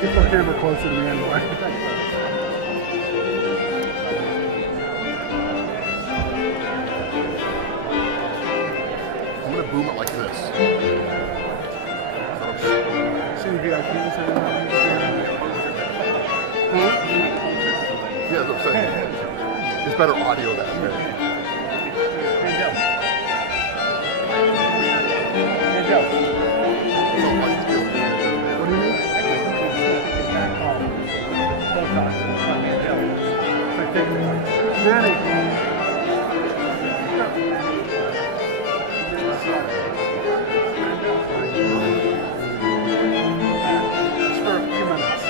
Get the camera closer to me anyway. I'm gonna boom it like this. See VIPs and Yeah, that's what I'm saying. It's better audio that way. Manny. Just for a few minutes.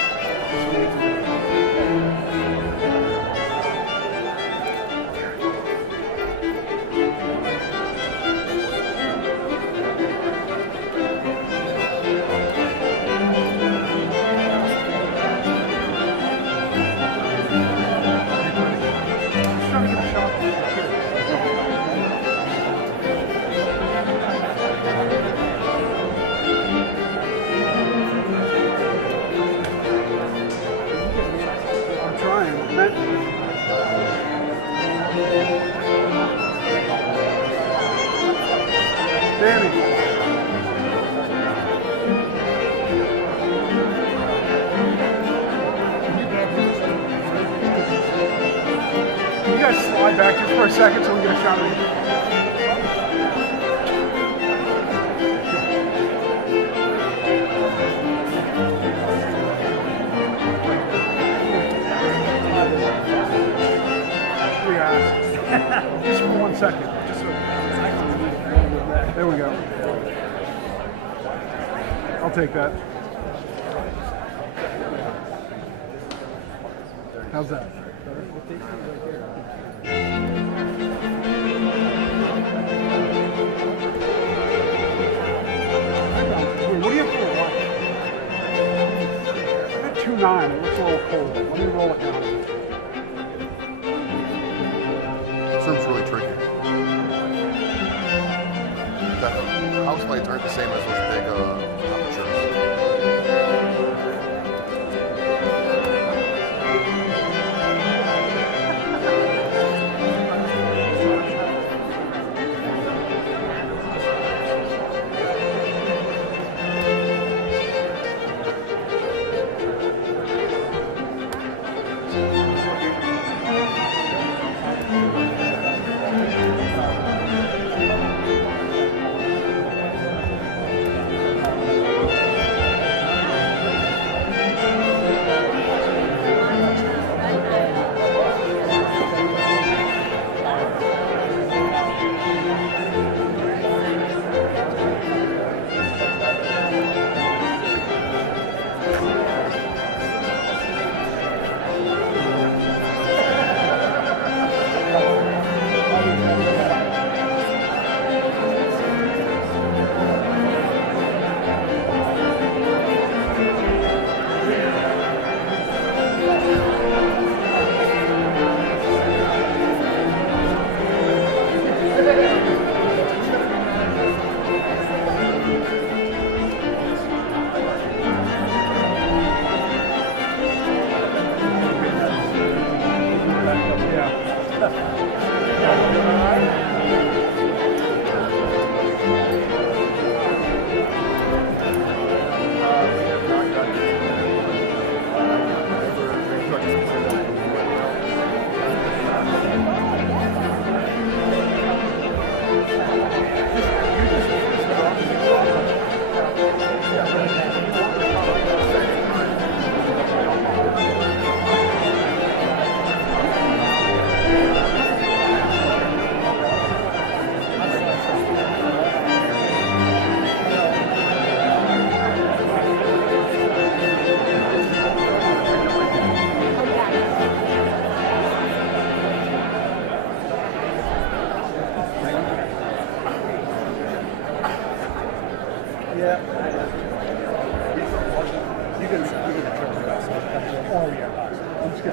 Danny. Can you guys slide back just for a second so we get a shot of you? Just for 1 second. Just so there we go. I'll take that. How's that? What do you have for a watch? I'm at 2.9. It looks a little cold. Let me roll it down. This room's really tricky. The house lights aren't the same as those big apertures.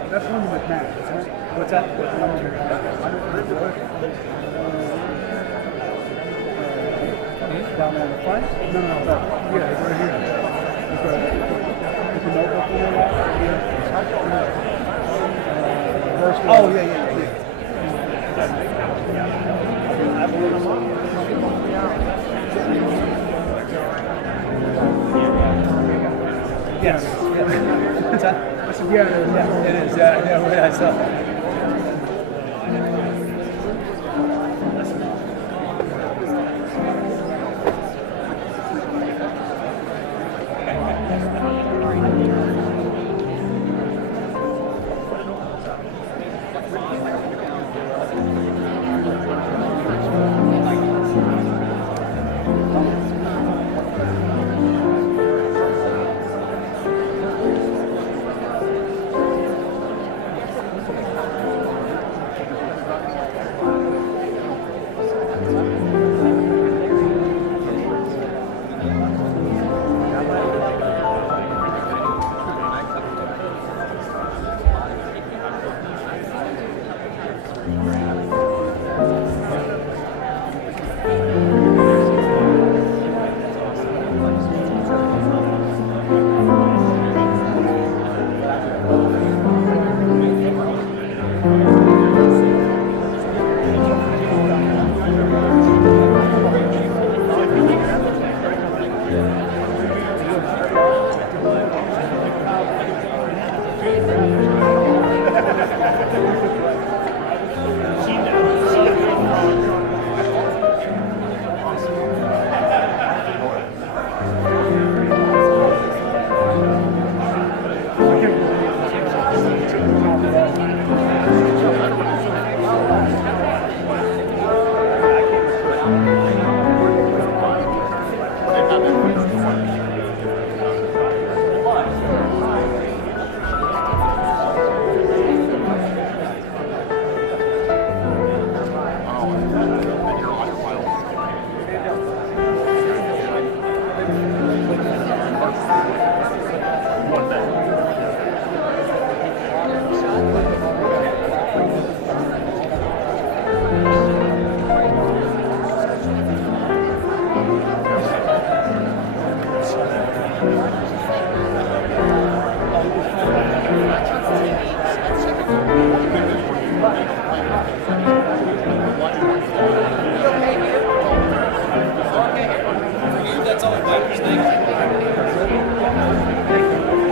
That's Linda McMahon, isn't it? What's that? Down on the front? No, yeah, it's right here. It's right. It's a notebook. Oh, yeah, yeah, yeah. Yes. Yeah. What's that? I said, yeah, it is. Yeah, I saw.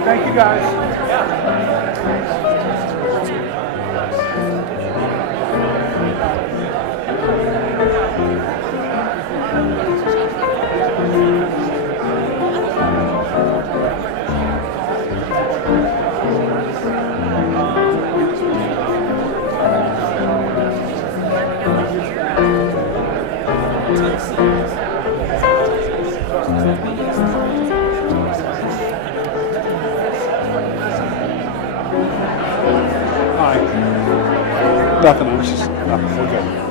Thank you, guys. Hi. Nothing. I was just nothing. We're good.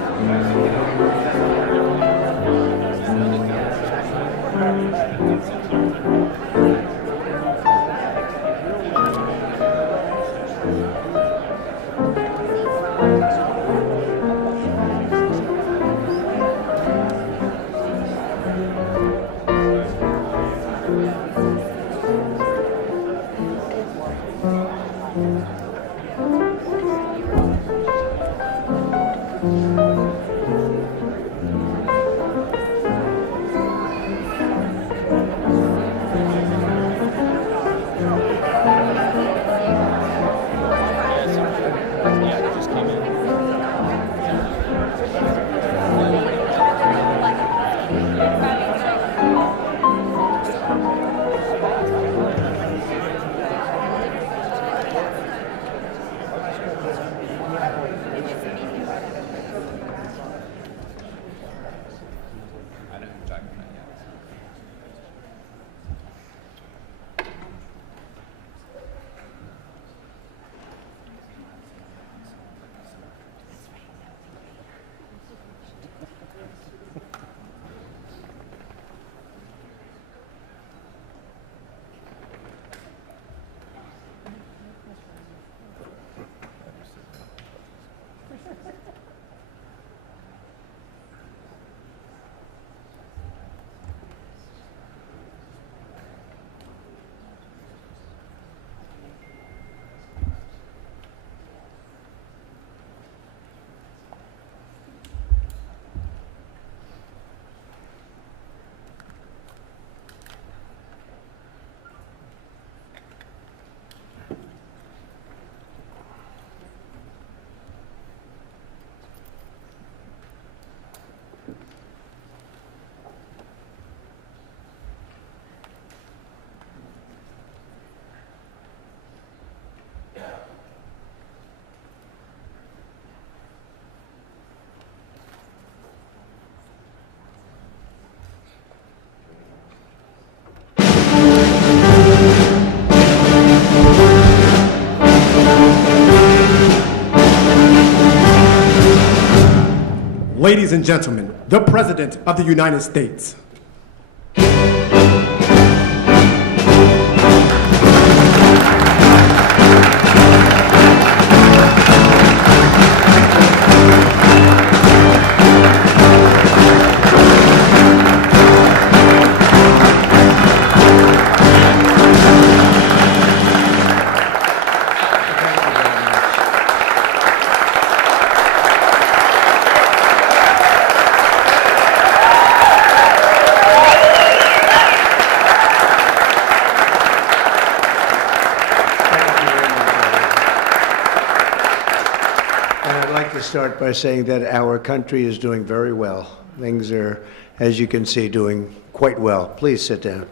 Ladies and gentlemen, the President of the United States. Start by saying that our country is doing very well. Things are, as you can see, doing quite well. Please sit down.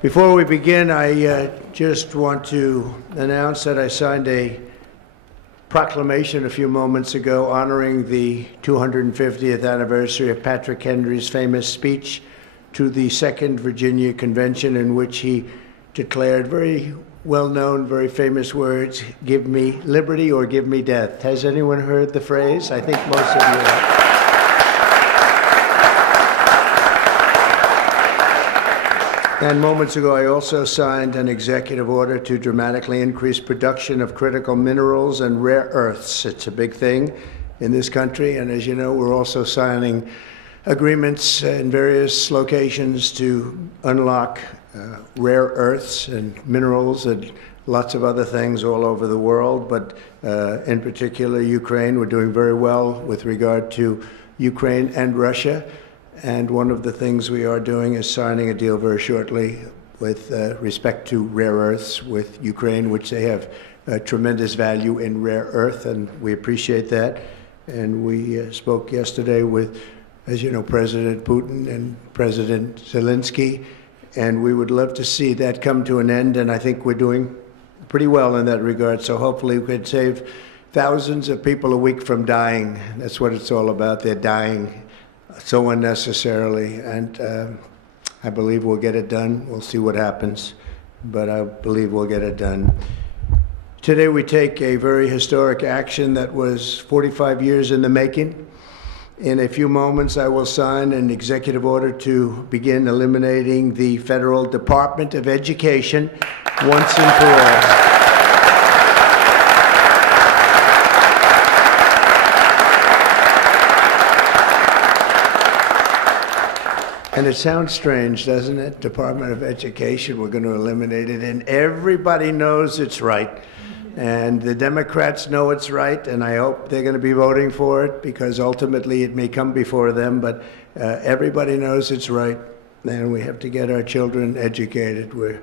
Before we begin, I just want to announce that I signed a proclamation a few moments ago honoring the 250th anniversary of Patrick Henry's famous speech to the Second Virginia Convention, in which he declared very well-known, very famous words, "Give me liberty or give me death." Has anyone heard the phrase? I think most of you have. And moments ago, I also signed an executive order to dramatically increase production of critical minerals and rare earths. It's a big thing in this country, and as you know, we're also signing agreements in various locations to unlock rare earths and minerals and lots of other things all over the world, but in particular Ukraine. We're doing very well with regard to Ukraine and Russia, and one of the things we are doing is signing a deal very shortly with respect to rare earths with Ukraine, which they have tremendous value in rare earth, and we appreciate that. And we spoke yesterday with, as you know, President Putin and President Zelensky, and we would love to see that come to an end, and I think we're doing pretty well in that regard. So hopefully we could save thousands of people a week from dying. That's what it's all about. They're dying so unnecessarily, and I believe we'll get it done. We'll see what happens, but I believe we'll get it done. Today we take a very historic action that was 45 years in the making. In a few moments, I will sign an executive order to begin eliminating the Federal Department of Education once and for all. And it sounds strange, doesn't it? Department of Education, we're going to eliminate it, and everybody knows it's right. And the Democrats know it's right, and I hope they're going to be voting for it, because ultimately it may come before them, but everybody knows it's right, and we have to get our children educated. We're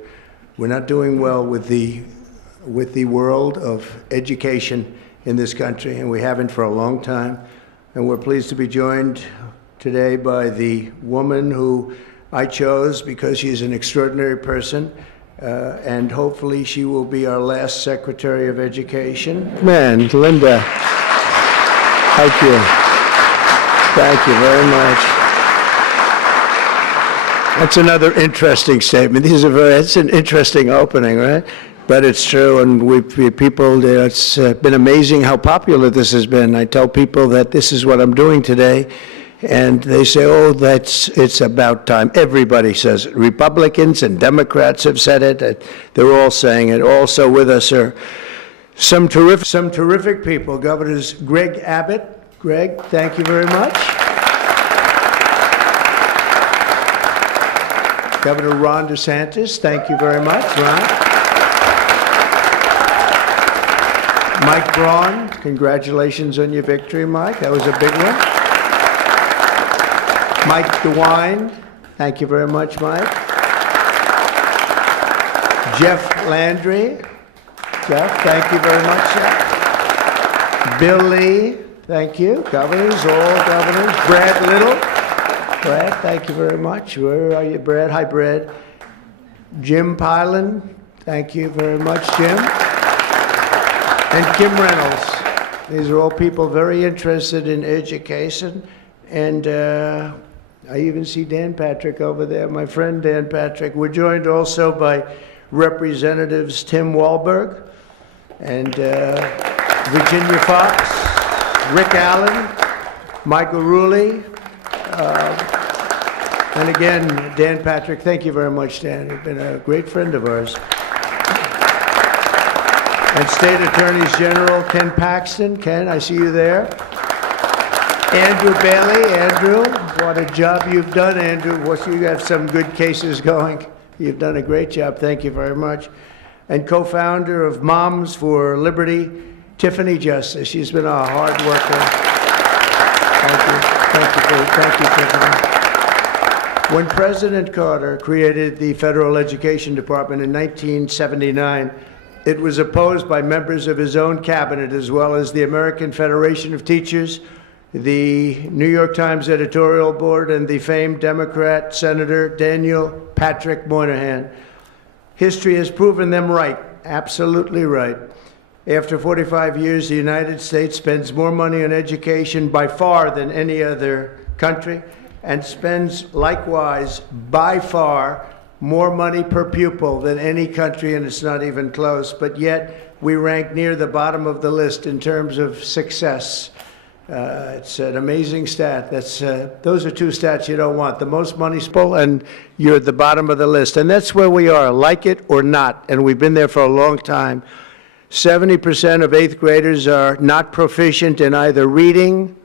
not doing well with the world of education in this country, and we haven't for a long time. And we're pleased to be joined today by the woman who I chose because she's an extraordinary person. And hopefully she will be our last Secretary of Education. Man, Linda, thank you. Thank you very much. That's another interesting statement. It's an interesting opening, right? But it's true, and it's been amazing how popular this has been. I tell people that this is what I'm doing today, and they say, "Oh, it's about time." Everybody says it. Republicans and Democrats have said it. They're all saying it. Also with us are some terrific people. Governors Greg Abbott. Greg, thank you very much. Governor Ron DeSantis, thank you very much, Ron. Mike Braun, congratulations on your victory, Mike. That was a big one. Mike DeWine, thank you very much, Mike. Jeff Landry. Jeff, thank you very much, Jeff. Bill Lee, thank you. Governors, all governors. Brad Little. Brad, thank you very much. Where are you, Brad? Hi, Brad. Jim Pylan, thank you very much, Jim. And Kim Reynolds. These are all people very interested in education. And I even see Dan Patrick over there, my friend Dan Patrick. We're joined also by Representatives Tim Walberg and Virginia Fox, Rick Allen, Michael Rulli, and again, Dan Patrick. Thank you very much, Dan. You've been a great friend of ours. And State Attorneys General Ken Paxton. Ken, I see you there. Andrew Bailey. Andrew, what a job you've done, Andrew. You have some good cases going. You've done a great job. Thank you very much. And co-founder of Moms for Liberty, Tiffany Justice. She's been a hard worker. Thank you, Tiffany. When President Carter created the Federal Education Department in 1979, it was opposed by members of his own cabinet, as well as the American Federation of Teachers, the New York Times editorial board, and the famed Democrat Senator Daniel Patrick Moynihan. History has proven them right, absolutely right. After 45 years, the United States spends more money on education by far than any other country, and spends likewise by far more money per pupil than any country, and it's not even close. But yet we rank near the bottom of the list in terms of success. It's an amazing stat. Those are two stats you don't want. The most money spent, and you're at the bottom of the list. And that's where we are, like it or not. And we've been there for a long time. 70% of 8th graders are not proficient in either reading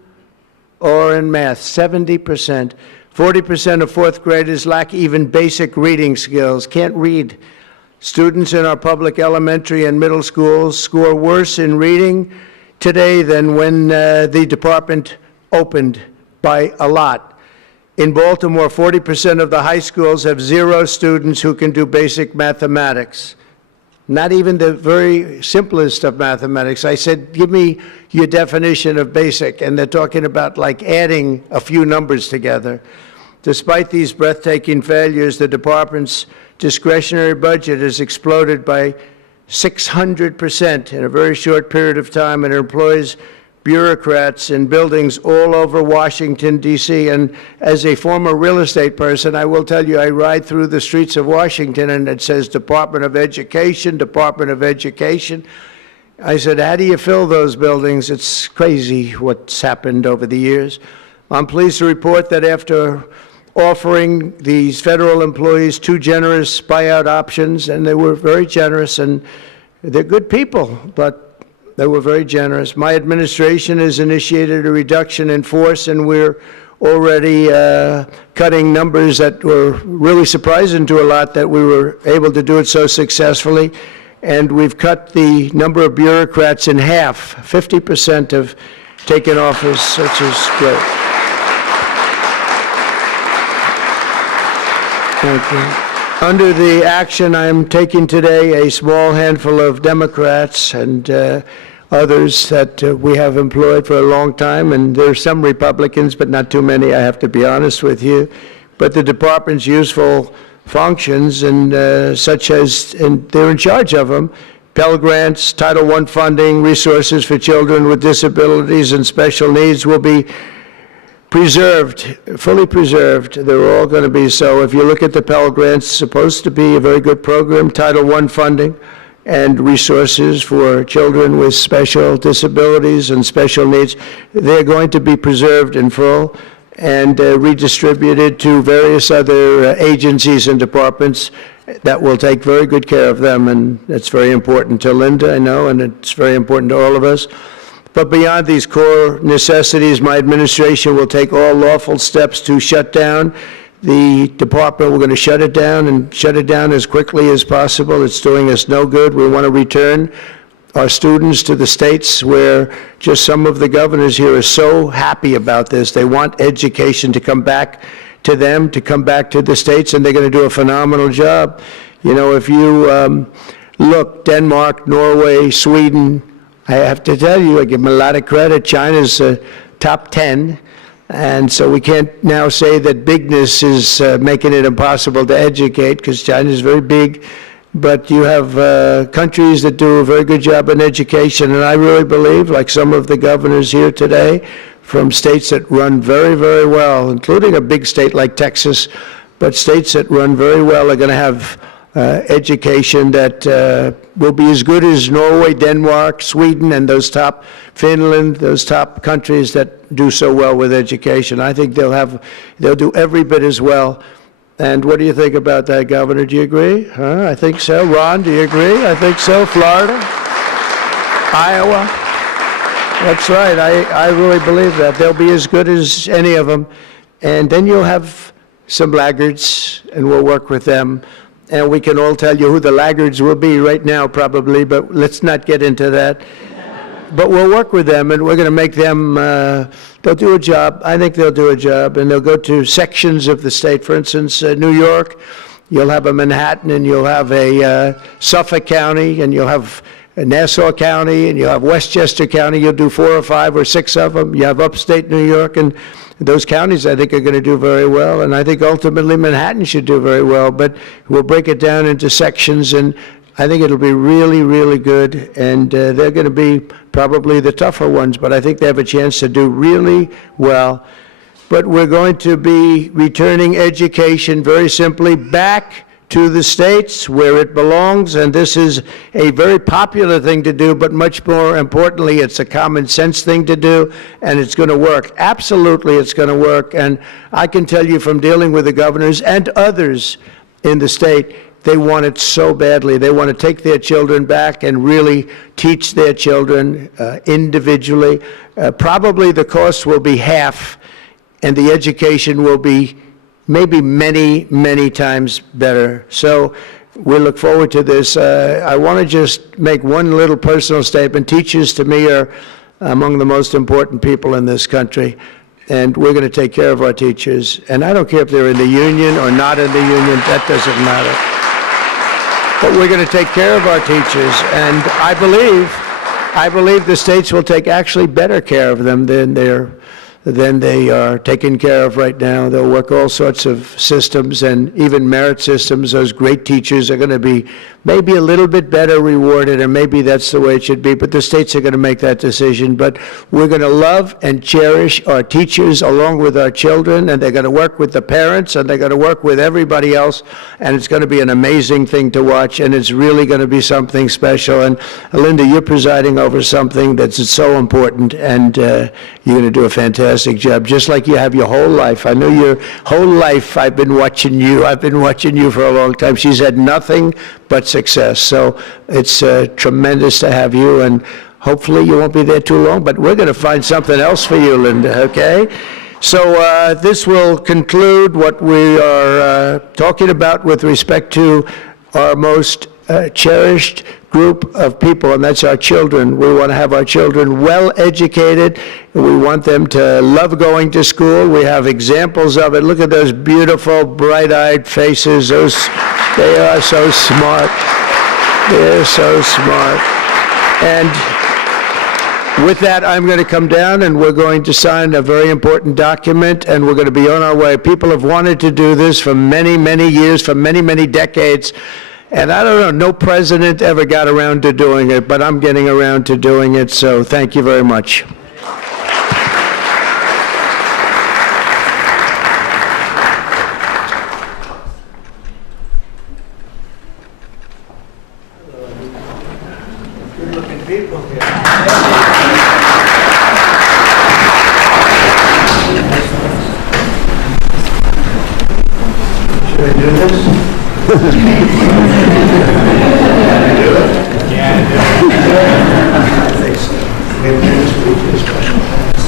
or in math. 70%. 40% of 4th graders lack even basic reading skills, can't read. Students in our public elementary and middle schools score worse in reading today than when the department opened, by a lot. In Baltimore, 40% of the high schools have 0 students who can do basic mathematics. Not even the very simplest of mathematics. I said, give me your definition of basic, and they're talking about like adding a few numbers together. Despite these breathtaking failures, the department's discretionary budget has exploded by 600% in a very short period of time, and it employs bureaucrats in buildings all over Washington, D.C. And as a former real estate person, I will tell you, I ride through the streets of Washington and it says Department of Education, Department of Education. I said, how do you fill those buildings? It's crazy what's happened over the years. I'm pleased to report that after offering these federal employees 2 generous buyout options, and they were very generous, and they're good people, but they were very generous. My administration has initiated a reduction in force, and we're already cutting numbers that were really surprising to a lot, that we were able to do it so successfully. And we've cut the number of bureaucrats in half. 50% have taken office, which is great. Thank you. Under the action I'm taking today, a small handful of Democrats and others that we have employed for a long time, and there are some Republicans, but not too many, I have to be honest with you. But the department's useful functions, and such as, and they're in charge of them, Pell Grants, Title I funding, resources for children with disabilities and special needs will be preserved, fully preserved. They're all going to be so. If you look at the Pell Grants, it's supposed to be a very good program. Title I funding and resources for children with special disabilities and special needs, they're going to be preserved in full and redistributed to various other agencies and departments that will take very good care of them. And it's very important to Linda, I know, and it's very important to all of us. But beyond these core necessities, my administration will take all lawful steps to shut down the department. We're going to shut it down, and shut it down as quickly as possible. It's doing us no good. We want to return our students to the states, where just some of the governors here are so happy about this. They want education to come back to them, to come back to the states, and they're going to do a phenomenal job. You know, if you look, Denmark, Norway, Sweden, I have to tell you, I give them a lot of credit. China's top 10, and so we can't now say that bigness is making it impossible to educate, because China's very big. But you have countries that do a very good job in education, and I really believe, like some of the governors here today, from states that run very, very well, including a big state like Texas, but states that run very well are going to have education that will be as good as Norway, Denmark, Sweden, and those top, Finland, those top countries that do so well with education. I think they'll do every bit as well. And what do you think about that, Governor? Do you agree? Huh? I think so. Ron, do you agree? I think so. Florida? Iowa? That's right. I really believe that. They'll be as good as any of them. And then you'll have some laggards, and we'll work with them. And we can all tell you who the laggards will be right now, probably, but let's not get into that. But we'll work with them, and we're going to make them, they'll do a job. I think they'll do a job, and they'll go to sections of the state. For instance, New York, you'll have a Manhattan, and you'll have a Suffolk County, and you'll have Nassau County, and you'll have Westchester County. You'll do 4 or 5 or 6 of them. You have upstate New York, and those counties, I think, are going to do very well, and I think ultimately Manhattan should do very well, but we'll break it down into sections, and I think it'll be really, really good, and they're going to be probably the tougher ones, but I think they have a chance to do really well. But we're going to be returning education very simply back to the states where it belongs, and this is a very popular thing to do, but much more importantly, it's a common sense thing to do, and it's going to work. Absolutely, it's going to work, and I can tell you from dealing with the governors and others in the state, they want it so badly. They want to take their children back and really teach their children individually. Probably the cost will be half, and the education will be maybe many, many times better. So we look forward to this. I want to just make one little personal statement. Teachers, to me, are among the most important people in this country, and we're going to take care of our teachers. And I don't care if they're in the union or not in the union. That doesn't matter. But we're going to take care of our teachers, and I believe the states will take actually better care of them than they are taken care of right now. They'll work all sorts of systems and even merit systems. Those great teachers are going to be maybe a little bit better rewarded, and maybe that's the way it should be, but the states are going to make that decision. But we're going to love and cherish our teachers along with our children, and they're going to work with the parents, and they're going to work with everybody else, and it's going to be an amazing thing to watch, and it's really going to be something special. And Linda, you're presiding over something that's so important, and you're going to do a fantastic job, just like you have your whole life. I know your whole life I've been watching you. I've been watching you for a long time. She's had nothing but success. So it's tremendous to have you, and hopefully you won't be there too long, but we're going to find something else for you, Linda, okay? So this will conclude what we are talking about with respect to our most cherished group of people, and that's our children. We want to have our children well educated. We want them to love going to school. We have examples of it. Look at those beautiful, bright-eyed faces. They are so smart. They're so smart. And with that, I'm going to come down, and we're going to sign a very important document, and we're going to be on our way. People have wanted to do this for many, many years, for many, many decades. And I don't know, no president ever got around to doing it, but I'm getting around to doing it, so thank you very much. Good-looking people here. Should I do this? Should I do it? Yeah, do it. I think so. Maybe this week is special class.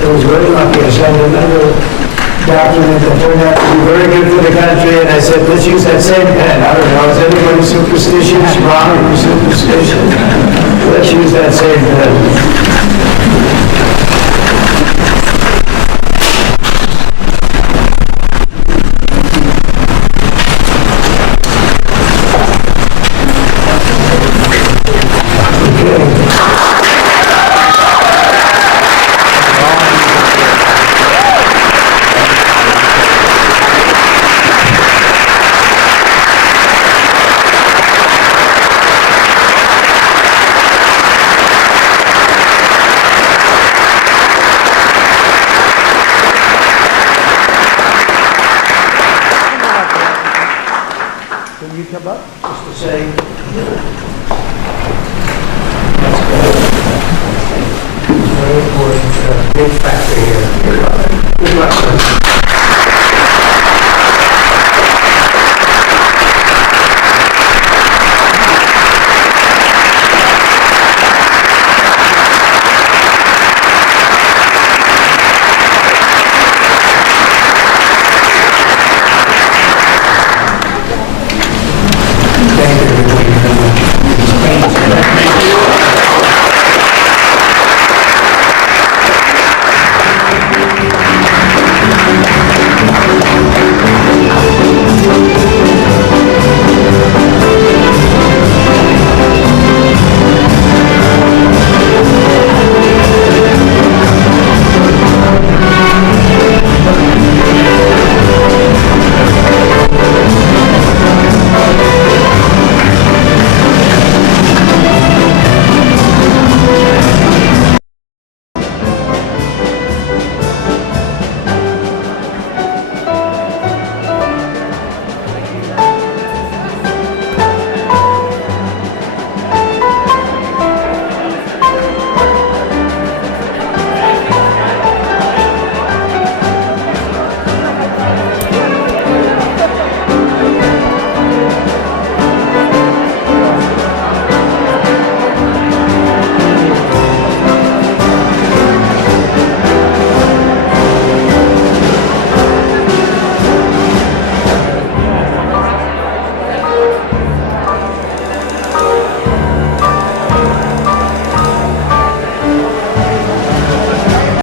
It was very lucky. I signed another document that turned out to be very good for the country, and I said, let's use that same pen. I don't know, is anybody superstitious? Ron, are you superstitious? Let's use that same pen. come up just to say. Very important big factor here. Good luck.